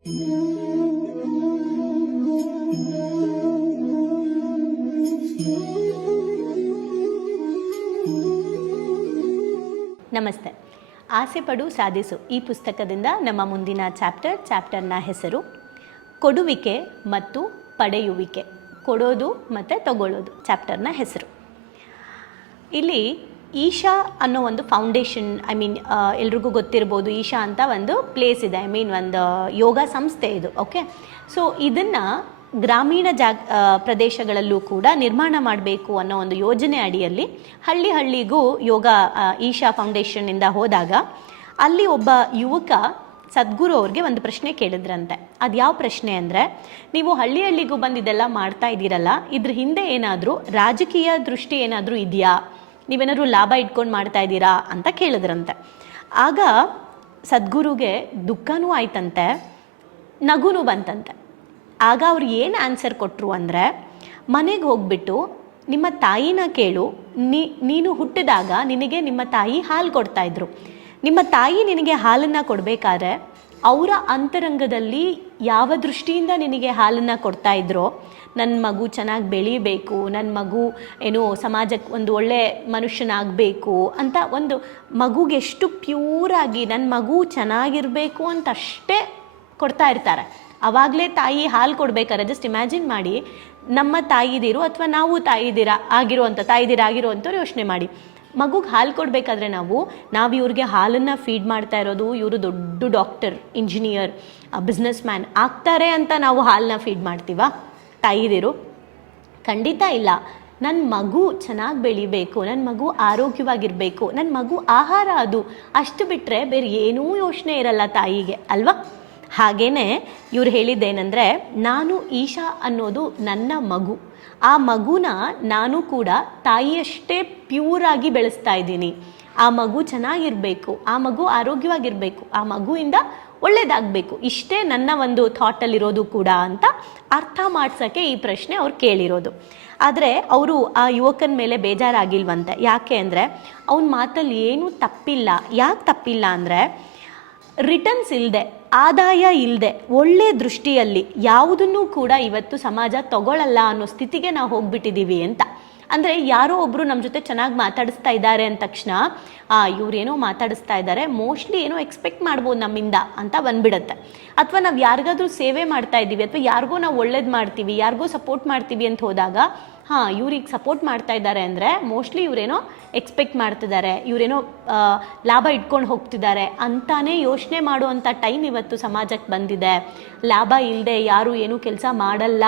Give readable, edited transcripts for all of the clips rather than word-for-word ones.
ನಮಸ್ತೆ. ಆಸೆ ಪಡು ಸಾಧಿಸು ಈ ಪುಸ್ತಕದಿಂದ ನಮ್ಮ ಮುಂದಿನ ಚಾಪ್ಟರ್ನ ಹೆಸರು ಕೊಡುವಿಕೆ ಮತ್ತು ಪಡೆಯುವಿಕೆ. ಕೊಡೋದು ಮತ್ತು ತಗೊಳ್ಳೋದು ಚಾಪ್ಟರ್ನ ಹೆಸರು. ಇಲ್ಲಿ ಈಶಾ ಅನ್ನೋ ಒಂದು ಫೌಂಡೇಶನ್, ಎಲ್ರಿಗೂ ಗೊತ್ತಿರ್ಬೋದು, ಈಶಾ ಅಂತ ಒಂದು ಪ್ಲೇಸ್ ಇದೆ, ಒಂದು ಯೋಗ ಸಂಸ್ಥೆ ಇದು. ಓಕೆ, ಸೊ ಇದನ್ನು ಗ್ರಾಮೀಣ ಪ್ರದೇಶಗಳಲ್ಲೂ ಕೂಡ ನಿರ್ಮಾಣ ಮಾಡಬೇಕು ಅನ್ನೋ ಒಂದು ಯೋಜನೆ ಅಡಿಯಲ್ಲಿ ಹಳ್ಳಿಗೂ ಯೋಗ ಈಶಾ ಫೌಂಡೇಶನ್ನಿಂದ ಹೋದಾಗ ಅಲ್ಲಿ ಒಬ್ಬ ಯುವಕ ಸದ್ಗುರು ಅವ್ರಿಗೆ ಒಂದು ಪ್ರಶ್ನೆ ಕೇಳಿದ್ರಂತೆ. ಅದು ಯಾವ ಪ್ರಶ್ನೆ ಅಂದರೆ, ನೀವು ಹಳ್ಳಿಗೂ ಬಂದು ಇದೆಲ್ಲ ಮಾಡ್ತಾ ಇದ್ದೀರಲ್ಲ, ಇದ್ರ ಹಿಂದೆ ಏನಾದರೂ ರಾಜಕೀಯ ದೃಷ್ಟಿ ಏನಾದರೂ ಇದೆಯಾ, ನೀವೇನಾದರೂ ಲಾಭ ಇಟ್ಕೊಂಡು ಮಾಡ್ತಾ ಇದ್ದೀರಾ ಅಂತ ಕೇಳಿದ್ರಂತೆ. ಆಗ ಸದ್ಗುರುಗೆ ದುಃಖನೂ ಆಯ್ತಂತೆ, ನಗುನೂ ಬಂತಂತೆ. ಆಗ ಅವ್ರು ಏನು ಆನ್ಸರ್ ಕೊಟ್ಟರು ಅಂದರೆ, ಮನೆಗೆ ಹೋಗ್ಬಿಟ್ಟು ನಿಮ್ಮ ತಾಯಿನ ಕೇಳು, ನೀನು ಹುಟ್ಟಿದಾಗ ನಿನಗೆ ನಿಮ್ಮ ತಾಯಿ ಹಾಲು ಕೊಡ್ತಾಯಿದ್ರು. ನಿಮ್ಮ ತಾಯಿ ನಿನಗೆ ಹಾಲನ್ನು ಕೊಡಬೇಕಾದ್ರೆ ಅವರ ಅಂತರಂಗದಲ್ಲಿ ಯಾವ ದೃಷ್ಟಿಯಿಂದ ನಿನಗೆ ಹಾಲನ್ನು ಕೊಡ್ತಾಯಿದ್ರೋ, ನನ್ನ ಮಗು ಚೆನ್ನಾಗಿ ಬೆಳೀಬೇಕು, ನನ್ನ ಮಗು ಸಮಾಜಕ್ಕೆ ಒಂದು ಒಳ್ಳೆ ಮನುಷ್ಯನಾಗಬೇಕು ಅಂತ, ಒಂದು ಮಗುಗೆ ಎಷ್ಟು ಪ್ಯೂರಾಗಿ ನನ್ನ ಮಗು ಚೆನ್ನಾಗಿರಬೇಕು ಅಂತ ಅಷ್ಟೇ ಕೊಡ್ತಾ ಇರ್ತಾರೆ. ಆವಾಗಲೇ ತಾಯಿ ಹಾಲು ಕೊಡಬೇಕಾದ್ರೆ ಜಸ್ಟ್ ಇಮ್ಯಾಜಿನ್ ಮಾಡಿ, ನಮ್ಮ ತಾಯಿದಿರು ಅಥವಾ ನಾವು ತಾಯಿದಿರಾಗಿರುವಂಥವ್ರು ಯೋಚನೆ ಮಾಡಿ. ಮಗುಗೆ ಹಾಲು ಕೊಡಬೇಕಾದ್ರೆ ನಾವು ಇವ್ರಿಗೆ ಹಾಲನ್ನು ಫೀಡ್ ಮಾಡ್ತಾ ಇರೋದು, ಇವರು ದೊಡ್ಡ ಡಾಕ್ಟರ್, ಇಂಜಿನಿಯರ್, ಬಿಸ್ನೆಸ್ ಮ್ಯಾನ್ ಆಗ್ತಾರೆ ಅಂತ ನಾವು ಹಾಲನ್ನ ಫೀಡ್ ಮಾಡ್ತೀವಾ ತಾಯಿದಿರು? ಖಂಡಿತ ಇಲ್ಲ. ನನ್ನ ಮಗು ಚೆನ್ನಾಗಿ ಬೆಳಿಬೇಕು, ನನ್ನ ಮಗು ಆರೋಗ್ಯವಾಗಿರಬೇಕು, ನನ್ನ ಮಗು ಆಹಾರ, ಅದು ಅಷ್ಟು ಬಿಟ್ಟರೆ ಬೇರೆ ಏನೂ ಯೋಚನೆ ಇರಲ್ಲ ತಾಯಿಗೆ, ಅಲ್ವಾ? ಹಾಗೇ ಇವ್ರು ಹೇಳಿದ್ದೇನೆಂದರೆ, ನಾನು ಈಶಾ ಅನ್ನೋದು ನನ್ನ ಮಗು, ಆ ಮಗುನ ನಾನು ಕೂಡ ತಾಯಿಯಷ್ಟೇ ಪ್ಯೂರಾಗಿ ಬೆಳೆಸ್ತಾ ಇದ್ದೀನಿ. ಆ ಮಗು ಚೆನ್ನಾಗಿರಬೇಕು, ಆ ಮಗು ಆರೋಗ್ಯವಾಗಿರಬೇಕು, ಆ ಮಗುವಿಂದ ಒಳ್ಳೇದಾಗಬೇಕು, ಇಷ್ಟೇ ನನ್ನ ಒಂದು ಥಾಟಲ್ಲಿರೋದು ಕೂಡ ಅಂತ ಅರ್ಥ ಮಾಡ್ಸೋಕ್ಕೆ ಈ ಪ್ರಶ್ನೆ ಅವ್ರು ಕೇಳಿರೋದು. ಆದರೆ ಅವರು ಆ ಯುವಕನ ಮೇಲೆ ಬೇಜಾರಾಗಿಲ್ವಂತೆ. ಯಾಕೆ ಅಂದರೆ, ಅವನ ಮಾತಲ್ಲಿ ಏನೂ ತಪ್ಪಿಲ್ಲ. ಯಾಕೆ ತಪ್ಪಿಲ್ಲ ಅಂದರೆ, ರಿಟರ್ನ್ಸ್ ಇಲ್ಲದೆ, ಆದಾಯ ಇಲ್ಲದೆ, ಒಳ್ಳೆ ದೃಷ್ಟಿಯಲ್ಲಿ ಯಾವುದನ್ನೂ ಕೂಡ ಇವತ್ತು ಸಮಾಜ ತಗೊಳ್ಳಲ್ಲ ಅನ್ನೋ ಸ್ಥಿತಿಗೆ ನಾವು ಹೋಗ್ಬಿಟ್ಟಿದ್ದೀವಿ ಅಂತ. ಅಂದರೆ ಯಾರೋ ಒಬ್ಬರು ನಮ್ಮ ಜೊತೆ ಚೆನ್ನಾಗಿ ಮಾತಾಡಿಸ್ತಾ ಇದ್ದಾರೆ ಅಂದ ತಕ್ಷಣ, ಇವರೇನೋ ಮಾತಾಡಿಸ್ತಾ ಇದ್ದಾರೆ, ಮೋಸ್ಟ್ಲಿ ಏನೋ ಎಕ್ಸ್ಪೆಕ್ಟ್ ಮಾಡ್ಬೋದು ನಮ್ಮಿಂದ ಅಂತ ಬಂದ್ಬಿಡುತ್ತೆ. ಅಥವಾ ನಾವು ಯಾರಿಗಾದ್ರೂ ಸೇವೆ ಮಾಡ್ತಾ ಇದ್ದೀವಿ, ಅಥವಾ ಯಾರಿಗೋ ನಾವು ಒಳ್ಳೇದು ಮಾಡ್ತೀವಿ, ಯಾರಿಗೋ ಸಪೋರ್ಟ್ ಮಾಡ್ತೀವಿ ಅಂತ ಹೋದಾಗ, ಇವ್ರಿಗೆ ಸಪೋರ್ಟ್ ಮಾಡ್ತಾ ಇದ್ದಾರೆ ಅಂದರೆ ಮೋಸ್ಟ್ಲಿ ಇವರೇನೋ ಎಕ್ಸ್ಪೆಕ್ಟ್ ಮಾಡ್ತಿದ್ದಾರೆ, ಇವರೇನೋ ಲಾಭ ಇಟ್ಕೊಂಡು ಹೋಗ್ತಿದ್ದಾರೆ ಅಂತಾನೆ ಯೋಚನೆ ಮಾಡುವಂಥ ಟೈಮ್ ಇವತ್ತು ಸಮಾಜಕ್ಕೆ ಬಂದಿದೆ. ಲಾಭ ಇಲ್ಲದೆ ಯಾರು ಏನೂ ಕೆಲಸ ಮಾಡಲ್ಲ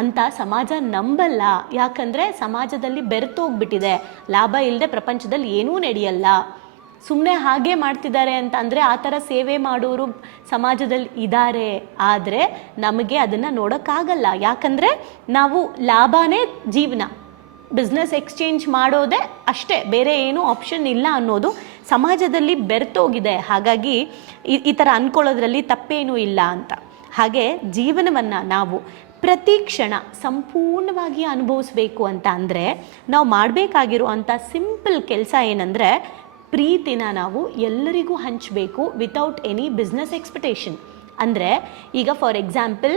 ಅಂತ ಸಮಾಜ ನಂಬಲ್ಲ. ಯಾಕಂದರೆ ಸಮಾಜದಲ್ಲಿ ಬೆರೆತೋಗ್ಬಿಟ್ಟಿದೆ, ಲಾಭ ಇಲ್ಲದೆ ಪ್ರಪಂಚದಲ್ಲಿ ಏನೂ ನಡೆಯಲ್ಲ. ಸುಮ್ಮನೆ ಹಾಗೆ ಮಾಡ್ತಿದ್ದಾರೆ ಅಂತ ಅಂದರೆ ಆ ಥರ ಸೇವೆ ಮಾಡೋರು ಸಮಾಜದಲ್ಲಿ ಇದ್ದಾರೆ. ಆದರೆ ನಮಗೆ ಅದನ್ನು ನೋಡೋಕ್ಕಾಗಲ್ಲ. ಯಾಕಂದರೆ ನಾವು ಲಾಭನೇ ಜೀವನ, ಬಿಸ್ನೆಸ್ ಎಕ್ಸ್ಚೇಂಜ್ ಮಾಡೋದೇ ಅಷ್ಟೇ, ಬೇರೆ ಏನೂ ಆಪ್ಷನ್ ಇಲ್ಲ ಅನ್ನೋದು ಸಮಾಜದಲ್ಲಿ ಬೆರೆತೋಗಿದೆ. ಹಾಗಾಗಿ ಈ ಥರ ಅಂದ್ಕೊಳ್ಳೋದ್ರಲ್ಲಿ ತಪ್ಪೇನೂ ಇಲ್ಲ ಅಂತ. ಹಾಗೆ ಜೀವನವನ್ನು ನಾವು ಪ್ರತಿ ಕ್ಷಣ ಸಂಪೂರ್ಣವಾಗಿ ಅನುಭವಿಸ್ಬೇಕು ಅಂತ ಅಂದರೆ ನಾವು ಮಾಡಬೇಕಾಗಿರುವಂಥ ಸಿಂಪಲ್ ಕೆಲಸ ಏನಂದರೆ, ಪ್ರೀತಿನ ನಾವು ಎಲ್ಲರಿಗೂ ಹಂಚಬೇಕು ವಿತೌಟ್ ಎನಿ ಬಿಸ್ನೆಸ್ ಎಕ್ಸ್ಪೆಕ್ಟೇಷನ್. ಅಂದರೆ ಈಗ ಫಾರ್ ಎಕ್ಸಾಂಪಲ್,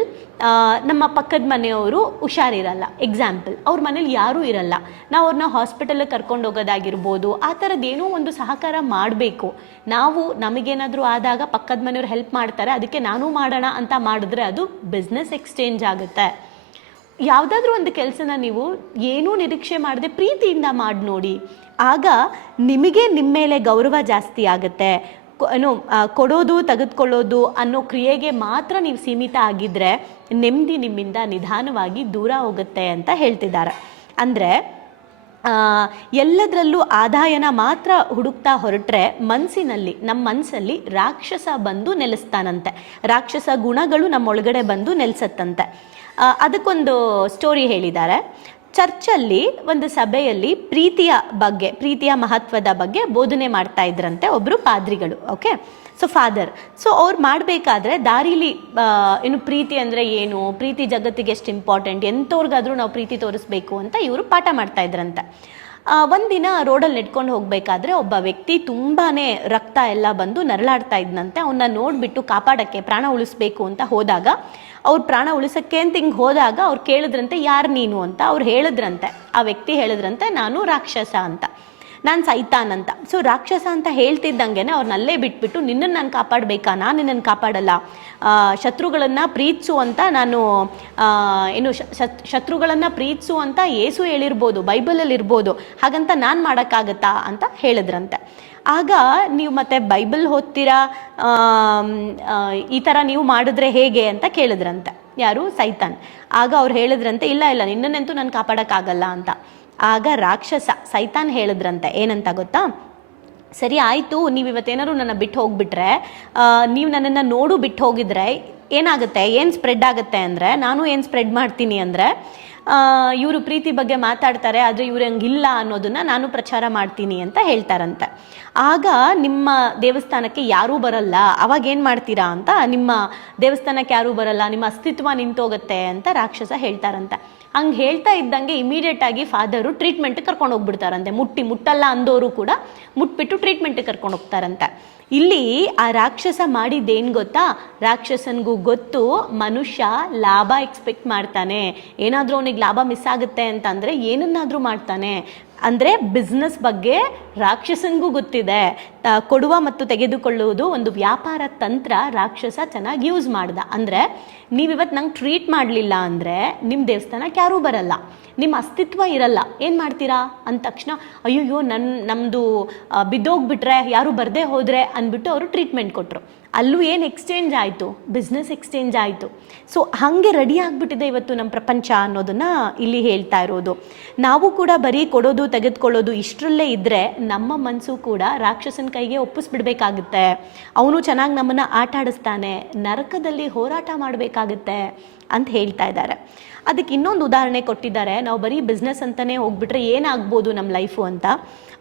ನಮ್ಮ ಪಕ್ಕದ ಮನೆಯವರು ಹುಷಾರಿರಲ್ಲ, ಎಕ್ಸಾಂಪಲ್, ಅವ್ರ ಮನೇಲಿ ಯಾರೂ ಇರಲ್ಲ, ನಾವು ಅವ್ರನ್ನ ಹಾಸ್ಪಿಟಲಿಗೆ ಕರ್ಕೊಂಡು ಹೋಗೋದಾಗಿರ್ಬೋದು, ಆ ಥರದ್ದೇನೋ ಒಂದು ಸಹಕಾರ ಮಾಡಬೇಕು. ನಾವು ನಮಗೇನಾದರೂ ಆದಾಗ ಪಕ್ಕದ ಮನೆಯವ್ರು ಹೆಲ್ಪ್ ಮಾಡ್ತಾರೆ, ಅದಕ್ಕೆ ನಾನು ಮಾಡೋಣ ಅಂತ ಮಾಡಿದ್ರೆ ಅದು ಬಿಸ್ನೆಸ್ ಎಕ್ಸ್ಚೇಂಜ್ ಆಗುತ್ತೆ. ಯಾವುದಾದ್ರೂ ಒಂದು ಕೆಲಸನ ನೀವು ಏನೂ ನಿರೀಕ್ಷೆ ಮಾಡದೆ ಪ್ರೀತಿಯಿಂದ ಮಾಡಿ ನೋಡಿ, ಆಗ ನಿಮಗೆ ನಿಮ್ಮ ಮೇಲೆ ಗೌರವ ಜಾಸ್ತಿ ಆಗುತ್ತೆ. ಕೊಡೋದು ತೆಗೆದುಕೊಳ್ಳೋದು ಅನ್ನೋ ಕ್ರಿಯೆಗೆ ಮಾತ್ರ ನೀವು ಸೀಮಿತ ಆಗಿದ್ದರೆ ನೆಮ್ಮದಿ ನಿಮ್ಮಿಂದ ನಿಧಾನವಾಗಿ ದೂರ ಹೋಗುತ್ತೆ ಅಂತ ಹೇಳ್ತಿದ್ದಾರೆ. ಅಂದರೆ ಎಲ್ಲದರಲ್ಲೂ ಆದಾಯನ ಮಾತ್ರ ಹುಡುಕ್ತಾ ಹೊರಟ್ರೆ ನಮ್ಮ ಮನಸ್ಸಲ್ಲಿ ರಾಕ್ಷಸ ಬಂದು ನೆಲೆಸ್ತಾನಂತೆ, ರಾಕ್ಷಸ ಗುಣಗಳು ನಮ್ಮೊಳಗಡೆ ಬಂದು ನೆಲೆಸತ್ತಂತೆ. ಅದಕ್ಕೊಂದು ಸ್ಟೋರಿ ಹೇಳಿದ್ದಾರೆ. ಚರ್ಚಲ್ಲಿ ಒಂದು ಸಭೆಯಲ್ಲಿ ಪ್ರೀತಿಯ ಮಹತ್ವದ ಬಗ್ಗೆ ಬೋಧನೆ ಮಾಡ್ತಾ ಇದ್ರಂತೆ ಒಬ್ಬರು ಪಾದ್ರಿಗಳು. Okay, father. ಅವ್ರು ಮಾಡಬೇಕಾದ್ರೆ ದಾರಿಲಿ ಪ್ರೀತಿ ಅಂದರೆ ಏನು, ಪ್ರೀತಿ ಜಗತ್ತಿಗೆ ಎಷ್ಟು ಇಂಪಾರ್ಟೆಂಟ್, ಎಂಥವ್ರಿಗಾದ್ರೂ ನಾವು ಪ್ರೀತಿ ತೋರಿಸ್ಬೇಕು ಅಂತ ಇವರು ಪಾಠ ಮಾಡ್ತಾ ಇದ್ರಂತೆ. ಒಂದಿನ ರೋಡಲ್ಲಿ ನೆಡ್ಕೊಂಡು ಹೋಗಬೇಕಾದ್ರೆ ಒಬ್ಬ ವ್ಯಕ್ತಿ ತುಂಬಾ ರಕ್ತ ಎಲ್ಲ ಬಂದು ನರಳಾಡ್ತಾ ಇದ್ನಂತೆ. ಅವನ್ನ ನೋಡಿಬಿಟ್ಟು ಕಾಪಾಡೋಕ್ಕೆ, ಪ್ರಾಣ ಉಳಿಸ್ಬೇಕು ಅಂತ ಹೋದಾಗ, ಅವ್ರು ಪ್ರಾಣ ಉಳಿಸೋಕ್ಕೆ ಅಂತ ಹಿಂಗೆ ಹೋದಾಗ ಅವ್ರು ಕೇಳಿದ್ರಂತೆ, ಯಾರು ನೀನು ಅಂತ. ಅವ್ರು ಹೇಳಿದ್ರಂತೆ, ಆ ವ್ಯಕ್ತಿ ಹೇಳಿದ್ರಂತೆ, ನಾನು ರಾಕ್ಷಸ ಅಂತ, ನಾನು ಸೈತಾನ್ ಅಂತ. ಸೊ ರಾಕ್ಷಸ ಅಂತ ಹೇಳ್ತಿದ್ದಂಗೆ ಅವ್ರನ್ನಲ್ಲೇ ಬಿಟ್ಬಿಟ್ಟು, ನಿನ್ನನ್ನು ನಾನು ಕಾಪಾಡಬೇಕಾ, ನಾನು ನಿನ್ನನ್ನು ಕಾಪಾಡಲ್ಲ, ಶತ್ರುಗಳನ್ನು ಪ್ರೀತಿಸು ಅಂತ ನಾನು ಏನು ಶತ್ರುಗಳನ್ನು ಪ್ರೀತಿಸು ಅಂತ ಯೇಸು ಹೇಳಿರ್ಬೋದು, ಬೈಬಲಲ್ಲಿ ಇರ್ಬೋದು, ಹಾಗಂತ ನಾನು ಮಾಡೋಕ್ಕಾಗತ್ತಾ ಅಂತ ಹೇಳಿದ್ರಂತೆ. ಆಗ ನೀವು ಮತ್ತೆ ಬೈಬಲ್ ಓದ್ತೀರಾ, ಈ ಥರ ನೀವು ಮಾಡಿದ್ರೆ ಹೇಗೆ ಅಂತ ಕೇಳಿದ್ರಂತೆ ಯಾರು, ಸೈತಾನ್. ಆಗ ಅವ್ರು ಹೇಳಿದ್ರಂತೆ, ಇಲ್ಲ ಇಲ್ಲ, ನಿನ್ನನ್ನಂತೂ ನಾನು ಕಾಪಾಡೋಕ್ಕಾಗಲ್ಲ ಅಂತ. ಆಗ ರಾಕ್ಷಸ ಸೈತಾನ್ ಹೇಳಿದ್ರಂತೆ, ಏನಂತ ಗೊತ್ತಾ, ಸರಿ ಆಯಿತು, ನೀವು ಇವತ್ತೇನಾದ್ರು ನನ್ನ ಬಿಟ್ಟು ಹೋಗ್ಬಿಟ್ರೆ, ನೀವು ನನ್ನನ್ನು ನೋಡು ಬಿಟ್ಟು ಹೋಗಿದ್ರೆ ಏನಾಗುತ್ತೆ, ಏನು ಸ್ಪ್ರೆಡ್ ಆಗುತ್ತೆ ಅಂದರೆ, ನಾನು ಏನು ಸ್ಪ್ರೆಡ್ ಮಾಡ್ತೀನಿ ಅಂದರೆ, ಇವರು ಪ್ರೀತಿ ಬಗ್ಗೆ ಮಾತಾಡ್ತಾರೆ ಆದರೆ ಇವ್ರು ಹಂಗಿಲ್ಲ ಅನ್ನೋದನ್ನು ನಾನು ಪ್ರಚಾರ ಮಾಡ್ತೀನಿ ಅಂತ ಹೇಳ್ತಾರಂತೆ. ಆಗ ನಿಮ್ಮ ದೇವಸ್ಥಾನಕ್ಕೆ ಯಾರೂ ಬರಲ್ಲ, ಅವಾಗ ಏನು ಮಾಡ್ತೀರಾ ಅಂತ, ನಿಮ್ಮ ದೇವಸ್ಥಾನಕ್ಕೆ ಯಾರೂ ಬರಲ್ಲ, ನಿಮ್ಮ ಅಸ್ತಿತ್ವ ನಿಂತೋಗುತ್ತೆ ಅಂತ ರಾಕ್ಷಸ ಹೇಳ್ತಾರಂತೆ. ಹಂಗೆ ಹೇಳ್ತಾ ಇದ್ದಂಗೆ ಇಮಿಡಿಯೇಟಾಗಿ ಫಾದರು ಟ್ರೀಟ್ಮೆಂಟ್ಗೆ ಕರ್ಕೊಂಡು ಹೋಗ್ಬಿಡ್ತಾರಂತೆ. ಮುಟ್ಟಲ್ಲ ಅಂದವರು ಕೂಡ ಮುಟ್ಬಿಟ್ಟು ಟ್ರೀಟ್ಮೆಂಟ್ಗೆ ಕರ್ಕೊಂಡು ಹೋಗ್ತಾರಂತೆ. ಇಲ್ಲಿ ಆ ರಾಕ್ಷಸ ಮಾಡಿದ್ದೇನು ಗೊತ್ತಾ, ರಾಕ್ಷಸನಿಗೂ ಗೊತ್ತು ಮನುಷ್ಯ ಲಾಭ ಎಕ್ಸ್ಪೆಕ್ಟ್ ಮಾಡ್ತಾನೆ, ಏನಾದರೂ ಅವನಿಗೆ ಲಾಭ ಮಿಸ್ ಆಗುತ್ತೆ ಅಂತಂದರೆ ಏನನ್ನಾದರೂ ಮಾಡ್ತಾನೆ. ಅಂದರೆ ಬಿಸ್ನೆಸ್ ಬಗ್ಗೆ ರಾಕ್ಷಸನಿಗೂ ಗೊತ್ತಿದೆ, ಕೊಡುವ ಮತ್ತು ತೆಗೆದುಕೊಳ್ಳುವುದು ಒಂದು ವ್ಯಾಪಾರ ತಂತ್ರ ರಾಕ್ಷಸ ಚೆನ್ನಾಗಿ ಯೂಸ್ ಮಾಡ್ದ. ಅಂದರೆ ನೀವಿವತ್ತು ನಂಗೆ ಟ್ರೀಟ್ ಮಾಡಲಿಲ್ಲ ಅಂದರೆ ನಿಮ್ಮ ದೇವಸ್ಥಾನಕ್ಕೆ ಯಾರೂ ಬರಲ್ಲ, ನಿಮ್ಮ ಅಸ್ತಿತ್ವ ಇರಲ್ಲ. ಏನು ಮಾಡ್ತೀರಾ ಅಂದ ತಕ್ಷಣ, ಅಯ್ಯೋ ನಮ್ಮದು ಬಿದ್ದೋಗ್ಬಿಟ್ರೆ, ಯಾರು ಬರದೇ ಹೋದರೆ ಅಂದ್ಬಿಟ್ಟು ಅವರು ಟ್ರೀಟ್ಮೆಂಟ್ ಕೊಟ್ಟರು. ಅಲ್ಲೂ ಏನು ಎಕ್ಸ್ಚೇಂಜ್ ಆಯಿತು, ಬಿಸ್ನೆಸ್ ಎಕ್ಸ್ಚೇಂಜ್ ಆಯಿತು. ಸೊ ಹಾಗೆ ರೆಡಿ ಆಗಿಬಿಟ್ಟಿದೆ ಇವತ್ತು ನಮ್ಮ ಪ್ರಪಂಚ ಅನ್ನೋದನ್ನು ಇಲ್ಲಿ ಹೇಳ್ತಾ ಇರೋದು. ನಾವು ಕೂಡ ಬರೀ ಕೊಡೋದು ತೆಗೆದುಕೊಳ್ಳೋದು ಇಷ್ಟರಲ್ಲೇ ಇದ್ದರೆ ನಮ್ಮ ಮನಸ್ಸು ಕೂಡ ರಾಕ್ಷಸನ ಕೈಗೆ ಒಪ್ಪಿಸ್ಬಿಡ್ಬೇಕಾಗುತ್ತೆ. ಅವನು ಚೆನ್ನಾಗಿ ನಮ್ಮನ್ನು ಆಟ ಆಡಿಸ್ತಾನೆ, ನರಕದಲ್ಲಿ ಹೋರಾಟ ಮಾಡಬೇಕಾಗುತ್ತೆ ಅಂತ ಹೇಳ್ತಾ ಇದ್ದಾರೆ. ಅದಕ್ಕೆ ಇನ್ನೊಂದು ಉದಾಹರಣೆ ಕೊಟ್ಟಿದ್ದಾರೆ. ನಾವು ಬರೀ ಬಿಸ್ನೆಸ್ ಅಂತಲೇ ಹೋಗ್ಬಿಟ್ರೆ ಏನಾಗ್ಬೋದು ನಮ್ಮ ಲೈಫು ಅಂತ.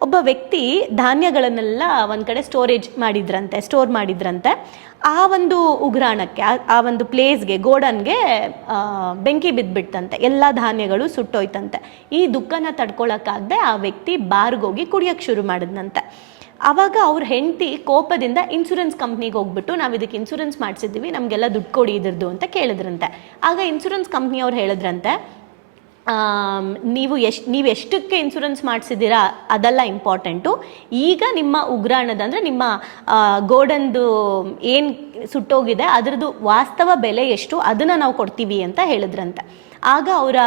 ಒಬ್ಬ ವ್ಯಕ್ತಿ ಧಾನ್ಯಗಳನ್ನೆಲ್ಲ ಒಂದು ಕಡೆ ಸ್ಟೋರ್ ಮಾಡಿದ್ರಂತೆ. ಆ ಒಂದು ಉಗ್ರಾಣಕ್ಕೆ, ಆ ಒಂದು ಪ್ಲೇಸ್ಗೆ, ಗೋಡನ್ಗೆ ಬೆಂಕಿ ಬಿದ್ದುಬಿಡ್ತಂತೆ, ಎಲ್ಲ ಧಾನ್ಯಗಳು ಸುಟ್ಟೋಯ್ತಂತೆ. ಈ ದುಃಖನ ತಡ್ಕೊಳಕ್ಕಾಗದೆ ಆ ವ್ಯಕ್ತಿ ಬಾರ್ಗೋಗಿ ಕುಡಿಯೋಕ್ಕೆ ಶುರು ಮಾಡಿದ್ನಂತೆ. ಆವಾಗ ಅವ್ರ ಹೆಂಡತಿ ಕೋಪದಿಂದ ಇನ್ಶೂರೆನ್ಸ್ ಕಂಪ್ನಿಗೆ ಹೋಗ್ಬಿಟ್ಟು, ನಾವು ಇದಕ್ಕೆ ಇನ್ಶೂರೆನ್ಸ್ ಮಾಡಿಸಿದ್ದೀವಿ, ನಮಗೆಲ್ಲ ದುಡ್ಡು ಕೊಡಿ ಇದ್ರದ್ದು ಅಂತ ಕೇಳಿದ್ರಂತೆ. ಆಗ ಇನ್ಶೂರೆನ್ಸ್ ಕಂಪ್ನಿಯವ್ರು ಹೇಳಿದ್ರಂತೆ, ನೀವು ಎಷ್ಟಕ್ಕೆ ಇನ್ಶೂರೆನ್ಸ್ ಮಾಡಿಸಿದ್ದೀರಾ ಅದೆಲ್ಲ ಇಂಪಾರ್ಟೆಂಟು, ಈಗ ನಿಮ್ಮ ಉಗ್ರಾಣದ ಅಂದರೆ ನಿಮ್ಮ ಗೋಡನ್ದು ಏನು ಸುಟ್ಟೋಗಿದೆ ಅದರದ್ದು ವಾಸ್ತವ ಬೆಲೆ ಎಷ್ಟು ಅದನ್ನು ನಾವು ಕೊಡ್ತೀವಿ ಅಂತ ಹೇಳಿದ್ರಂತೆ. ಆಗ ಅವರ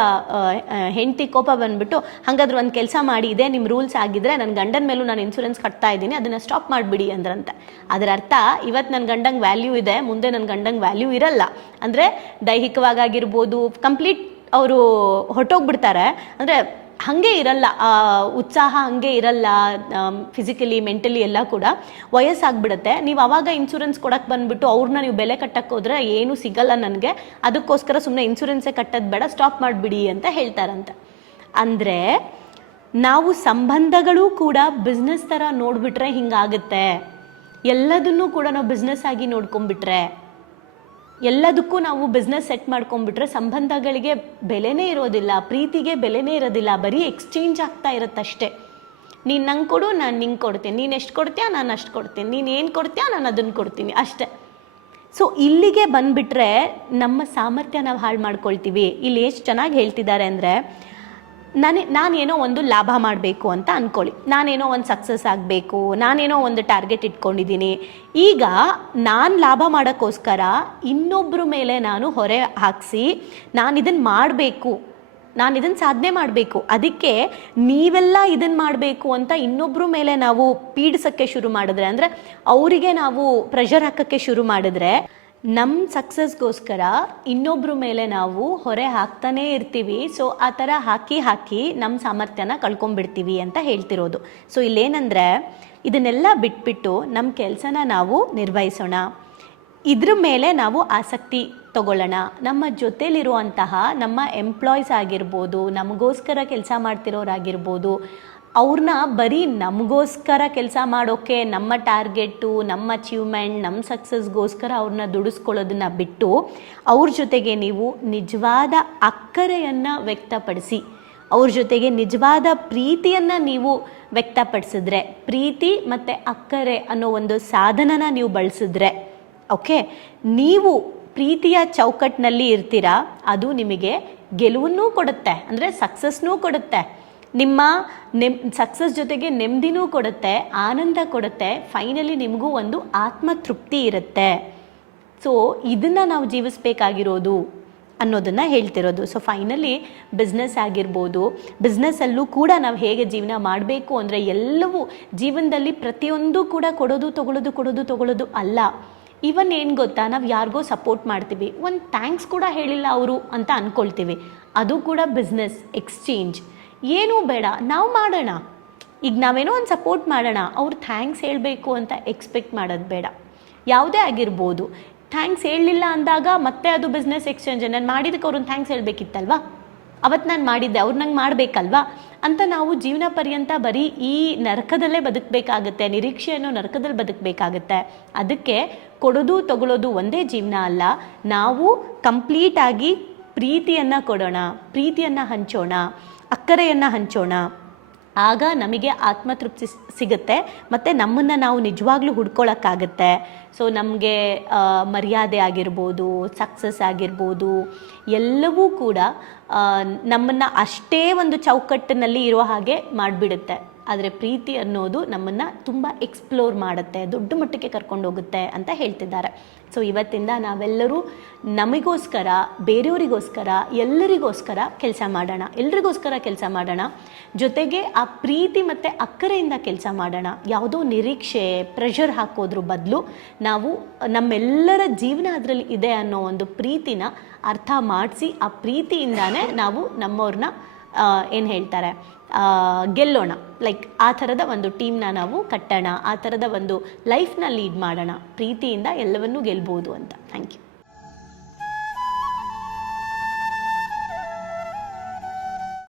ಹೆಂಡತಿ ಕೋಪ ಬಂದುಬಿಟ್ಟು, ಹಾಗಾದ್ರೆ ಒಂದು ಕೆಲಸ ಮಾಡಿ, ಇದೇ ನಿಮ್ಮ ರೂಲ್ಸ್ ಆಗಿದ್ದರೆ ನನ್ನ ಗಂಡನ ಮೇಲೂ ನಾನು ಇನ್ಶೂರೆನ್ಸ್ ಕಟ್ತಾ ಇದ್ದೀನಿ, ಅದನ್ನು ಸ್ಟಾಪ್ ಮಾಡಿಬಿಡಿ ಅಂದ್ರಂತೆ. ಅದರ ಅರ್ಥ, ಇವತ್ತು ನನ್ನ ಗಂಡಂಗೆ ವ್ಯಾಲ್ಯೂ ಇದೆ, ಮುಂದೆ ನನ್ನ ಗಂಡಂಗೆ ವ್ಯಾಲ್ಯೂ ಇರಲ್ಲ. ಅಂದರೆ ದೈಹಿಕವಾಗಿರ್ಬೋದು, ಕಂಪ್ಲೀಟ್ ಅವರು ಹೊರಟೋಗ್ಬಿಡ್ತಾರೆ. ಅಂದರೆ ಹಾಗೆ ಇರಲ್ಲ, ಉತ್ಸಾಹ ಹಾಗೆ ಇರಲ್ಲ, ಫಿಸಿಕಲಿ ಮೆಂಟಲಿ ಎಲ್ಲ ಕೂಡ ವಯಸ್ಸಾಗ್ಬಿಡುತ್ತೆ. ನೀವು ಆವಾಗ ಇನ್ಶೂರೆನ್ಸ್ ಕೊಡಕ್ಕೆ ಬಂದುಬಿಟ್ಟು ಅವ್ರನ್ನ ನೀವು ಬೆಲೆ ಕಟ್ಟಕ್ಕೆ ಹೋದ್ರೆ ಏನೂ ಸಿಗಲ್ಲ ನನಗೆ, ಅದಕ್ಕೋಸ್ಕರ ಸುಮ್ಮನೆ ಇನ್ಶೂರೆನ್ಸೇ ಕಟ್ಟೋದು ಬೇಡ, ಸ್ಟಾಪ್ ಮಾಡಿಬಿಡಿ ಅಂತ ಹೇಳ್ತಾರಂತೆ. ಅಂದರೆ ನಾವು ಸಂಬಂಧಗಳು ಕೂಡ ಬಿಸ್ನೆಸ್ ಥರ ನೋಡಿಬಿಟ್ರೆ ಹಿಂಗಾಗುತ್ತೆ. ಎಲ್ಲದನ್ನೂ ಕೂಡ ನಾವು ಬಿಸ್ನೆಸ್ ಆಗಿ ನೋಡ್ಕೊಂಡ್ಬಿಟ್ರೆ, ಎಲ್ಲದಕ್ಕೂ ನಾವು ಬಿಸ್ನೆಸ್ ಸೆಟ್ ಮಾಡ್ಕೊಂಡ್ಬಿಟ್ರೆ ಸಂಬಂಧಗಳಿಗೆ ಬೆಲೆನೇ ಇರೋದಿಲ್ಲ, ಪ್ರೀತಿಗೆ ಬೆಲೆನೇ ಇರೋದಿಲ್ಲ, ಬರೀ ಎಕ್ಸ್ಚೇಂಜ್ ಆಗ್ತಾ ಇರುತ್ತಷ್ಟೇ. ನೀನು ನಂಗೆ ಕೊಡು, ನಾನು ನಿಂಗೆ ಕೊಡ್ತೀನಿ, ನೀನು ಎಷ್ಟು ಕೊಡ್ತೀಯಾ ನಾನು ಅಷ್ಟು ಕೊಡ್ತೀನಿ, ನೀನು ಏನು ಕೊಡ್ತೀಯಾ ನಾನು ಅದನ್ನು ಕೊಡ್ತೀನಿ, ಅಷ್ಟೇ. ಸೊ ಇಲ್ಲಿಗೆ ಬಂದುಬಿಟ್ರೆ ನಮ್ಮ ಸಾಮರ್ಥ್ಯ ನಾವು ಹಾಳು ಮಾಡ್ಕೊಳ್ತೀವಿ. ಇಲ್ಲಿ ಎಷ್ಟು ಚೆನ್ನಾಗಿ ಹೇಳ್ತಿದ್ದಾರೆ ಅಂದರೆ, ನಾನೇನೋ ಒಂದು ಲಾಭ ಮಾಡಬೇಕು ಅಂತ ಅಂದ್ಕೊಳ್ಳಿ, ನಾನೇನೋ ಒಂದು ಸಕ್ಸಸ್ ಆಗಬೇಕು, ನಾನೇನೋ ಒಂದು ಟಾರ್ಗೆಟ್ ಇಟ್ಕೊಂಡಿದ್ದೀನಿ. ಈಗ ನಾನು ಲಾಭ ಮಾಡೋಕ್ಕೋಸ್ಕರ ಇನ್ನೊಬ್ಬರ ಮೇಲೆ ನಾನು ಹೊರೆ ಹಾಕಿಸಿ ನಾನು ಇದನ್ನು ಮಾಡಬೇಕು, ನಾನು ಇದನ್ನು ಸಾಧನೆ ಮಾಡಬೇಕು, ಅದಕ್ಕೆ ನೀವೆಲ್ಲ ಇದನ್ನು ಮಾಡಬೇಕು ಅಂತ ಇನ್ನೊಬ್ಬರ ಮೇಲೆ ನಾವು ಪೀಡಿಸೋಕ್ಕೆ ಶುರು ಮಾಡಿದ್ರೆ, ಅಂದರೆ ಅವರಿಗೆ ನಾವು ಪ್ರೆಷರ್ ಹಾಕೋಕ್ಕೆ ಶುರು ಮಾಡಿದ್ರೆ, ನಮ್ಮ ಸಕ್ಸಸ್ಗೋಸ್ಕರ ಇನ್ನೊಬ್ಬರ ಮೇಲೆ ನಾವು ಹೊರೆ ಹಾಕ್ತಾನೇ ಇರ್ತೀವಿ. ಸೊ ಆ ಥರ ಹಾಕಿ ನಮ್ಮ ಸಾಮರ್ಥ್ಯನ ಕಳ್ಕೊಂಡ್ಬಿಡ್ತೀವಿ ಅಂತ ಹೇಳ್ತಿರೋದು. ಸೊ ಇಲ್ಲೇನೆಂದರೆ, ಇದನ್ನೆಲ್ಲ ಬಿಟ್ಬಿಟ್ಟು ನಮ್ಮ ಕೆಲಸನ ನಾವು ನಿರ್ವಹಿಸೋಣ, ಇದ್ರ ಮೇಲೆ ನಾವು ಆಸಕ್ತಿ ತಗೊಳ್ಳೋಣ. ನಮ್ಮ ಜೊತೆಲಿರುವಂತಹ ನಮ್ಮ ಎಂಪ್ಲಾಯೀಸ್ ಆಗಿರ್ಬೋದು, ನಮಗೋಸ್ಕರ ಕೆಲಸ ಮಾಡ್ತಿರೋರಾಗಿರ್ಬೋದು, ಅವ್ರನ್ನ ಬರೀ ನಮಗೋಸ್ಕರ ಕೆಲಸ ಮಾಡೋಕ್ಕೆ, ನಮ್ಮ ಟಾರ್ಗೆಟು, ನಮ್ಮ ಅಚೀವ್ಮೆಂಟ್, ನಮ್ಮ ಸಕ್ಸಸ್ಗೋಸ್ಕರ ಅವ್ರನ್ನ ದುಡಿಸ್ಕೊಳ್ಳೋದನ್ನು ಬಿಟ್ಟು ಅವ್ರ ಜೊತೆಗೆ ನೀವು ನಿಜವಾದ ಅಕ್ಕರೆಯನ್ನು ವ್ಯಕ್ತಪಡಿಸಿ ಅವ್ರ ಜೊತೆಗೆ ನಿಜವಾದ ಪ್ರೀತಿಯನ್ನು ನೀವು ವ್ಯಕ್ತಪಡಿಸಿದ್ರೆ, ಪ್ರೀತಿ ಮತ್ತು ಅಕ್ಕರೆ ಅನ್ನೋ ಒಂದು ಸಾಧನನ ನೀವು ಬಳಸಿದ್ರೆ, ಓಕೆ, ನೀವು ಪ್ರೀತಿಯ ಚೌಕಟ್ಟಿನಲ್ಲಿ ಇರ್ತೀರಾ. ಅದು ನಿಮಗೆ ಗೆಲುವನ್ನೂ ಕೊಡುತ್ತೆ, ಅಂದರೆ ಸಕ್ಸಸ್ನೂ ಕೊಡುತ್ತೆ. ನಿಮ್ಮ ಸಕ್ಸಸ್ ಜೊತೆಗೆ ನೆಮ್ಮದಿನೂ ಕೊಡುತ್ತೆ, ಆನಂದ ಕೊಡುತ್ತೆ. ಫೈನಲಿ ನಿಮಗೂ ಒಂದು ಆತ್ಮತೃಪ್ತಿ ಇರುತ್ತೆ. ಸೊ ಇದನ್ನು ನಾವು ಜೀವಿಸ್ಬೇಕಾಗಿರೋದು ಅನ್ನೋದನ್ನು ಹೇಳ್ತಿರೋದು. ಸೊ ಫೈನಲಿ ಬಿಸ್ನೆಸ್ ಆಗಿರ್ಬೋದು, ಬಿಸ್ನೆಸ್ಸಲ್ಲೂ ಕೂಡ ನಾವು ಹೇಗೆ ಜೀವನ ಮಾಡಬೇಕು ಅಂದರೆ, ಎಲ್ಲವೂ ಜೀವನದಲ್ಲಿ ಪ್ರತಿಯೊಂದು ಕೂಡ ಕೊಡೋದು ಅಲ್ಲ. ಇವನ್ ಏನು ಗೊತ್ತಾ, ನಾವು ಯಾರಿಗೋ ಸಪೋರ್ಟ್ ಮಾಡ್ತೀವಿ, ಒಂದು ಥ್ಯಾಂಕ್ಸ್ ಕೂಡ ಹೇಳಿಲ್ಲ ಅವರು ಅಂತ ಅಂದ್ಕೊಳ್ತೀವಿ, ಅದು ಕೂಡ ಬಿಸ್ನೆಸ್ ಎಕ್ಸ್ಚೇಂಜ್. ಏನೂ ಬೇಡ, ನಾವು ಮಾಡೋಣ. ಈಗ ನಾವೇನೋ ಒಂದು ಸಪೋರ್ಟ್ ಮಾಡೋಣ, ಅವ್ರು ಥ್ಯಾಂಕ್ಸ್ ಹೇಳಬೇಕು ಅಂತ ಎಕ್ಸ್ಪೆಕ್ಟ್ ಮಾಡೋದು ಬೇಡ. ಯಾವುದೇ ಆಗಿರ್ಬೋದು, ಥ್ಯಾಂಕ್ಸ್ ಹೇಳಲಿಲ್ಲ ಅಂದಾಗ ಮತ್ತೆ ಅದು ಬಿಸ್ನೆಸ್ ಎಕ್ಸ್ಚೇಂಜ್. ನಾನು ಮಾಡಿದ್ದಕ್ಕೆ ಅವ್ರನ್ನ ಥ್ಯಾಂಕ್ಸ್ ಹೇಳಬೇಕಿತ್ತಲ್ವಾ, ಅವತ್ತು ನಾನು ಮಾಡಿದ್ದೆ, ಅವ್ರು ನಂಗೆ ಮಾಡಬೇಕಲ್ವಾ ಅಂತ ನಾವು ಜೀವನ ಪರ್ಯಂತ ಬರೀ ಈ ನರಕದಲ್ಲೇ ಬದುಕಬೇಕಾಗತ್ತೆ, ನಿರೀಕ್ಷೆಯನ್ನು ನರಕದಲ್ಲಿ ಬದುಕಬೇಕಾಗತ್ತೆ. ಅದಕ್ಕೆ ಕೊಡೋದು ತಗೊಳ್ಳೋದು ಒಂದೇ ಜೀವನ ಅಲ್ಲ. ನಾವು ಕಂಪ್ಲೀಟಾಗಿ ಪ್ರೀತಿಯನ್ನು ಕೊಡೋಣ, ಪ್ರೀತಿಯನ್ನು ಹಂಚೋಣ, ಅಕ್ಕರೆಯನ್ನು ಹಂಚೋಣ. ಆಗ ನಮಗೆ ಆತ್ಮತೃಪ್ತಿ ಸಿಗುತ್ತೆ ಮತ್ತು ನಮ್ಮನ್ನು ನಾವು ನಿಜವಾಗ್ಲೂ ಹುಡ್ಕೊಳ್ಳೋಕ್ಕಾಗತ್ತೆ. ಸೊ ನಮಗೆ ಮರ್ಯಾದೆ ಆಗಿರ್ಬೋದು, ಸಕ್ಸಸ್ ಆಗಿರ್ಬೋದು, ಎಲ್ಲವೂ ಕೂಡ ನಮ್ಮನ್ನು ಅಷ್ಟೇ ಒಂದು ಚೌಕಟ್ಟಿನಲ್ಲಿ ಇರೋ ಹಾಗೆ ಮಾಡಿಬಿಡುತ್ತೆ. ಆದರೆ ಪ್ರೀತಿ ಅನ್ನೋದು ನಮ್ಮನ್ನು ತುಂಬ ಎಕ್ಸ್ಪ್ಲೋರ್ ಮಾಡುತ್ತೆ, ದೊಡ್ಡ ಮಟ್ಟಕ್ಕೆ ಕರ್ಕೊಂಡು ಹೋಗುತ್ತೆ ಅಂತ ಹೇಳ್ತಿದ್ದಾರೆ. ಸೊ ಇವತ್ತಿಂದ ನಾವೆಲ್ಲರೂ ನಮಗೋಸ್ಕರ, ಬೇರೆಯವರಿಗೋಸ್ಕರ, ಎಲ್ಲರಿಗೋಸ್ಕರ ಕೆಲಸ ಮಾಡೋಣ, ಎಲ್ರಿಗೋಸ್ಕರ ಕೆಲಸ ಮಾಡೋಣ. ಜೊತೆಗೆ ಆ ಪ್ರೀತಿ ಮತ್ತು ಅಕ್ಕರೆಯಿಂದ ಕೆಲಸ ಮಾಡೋಣ. ಯಾವುದೋ ನಿರೀಕ್ಷೆ, ಪ್ರೆಷರ್ ಹಾಕೋದ್ರ ಬದಲು ನಾವು ನಮ್ಮೆಲ್ಲರ ಜೀವನ ಅದರಲ್ಲಿ ಇದೆ ಅನ್ನೋ ಒಂದು ಪ್ರೀತಿನ ಅರ್ಥ ಮಾಡಿಸಿ, ಆ ಪ್ರೀತಿಯಿಂದಾನೇ ನಾವು ನಮ್ಮವ್ರನ್ನ ಏನು ಹೇಳ್ತಾರೆ ಗೆಲ್ಲೋಣ. ಲೈಕ್ ಆ ಥರದ ಒಂದು ಟೀಮ್ನ ನಾವು ಕಟ್ಟೋಣ, ಆ ಥರದ ಒಂದು ಲೈಫ್ನ ಲೀಡ್ ಮಾಡೋಣ. ಪ್ರೀತಿಯಿಂದ ಎಲ್ಲವನ್ನೂ ಗೆಲ್ಬೋದು ಅಂತ. Thank you.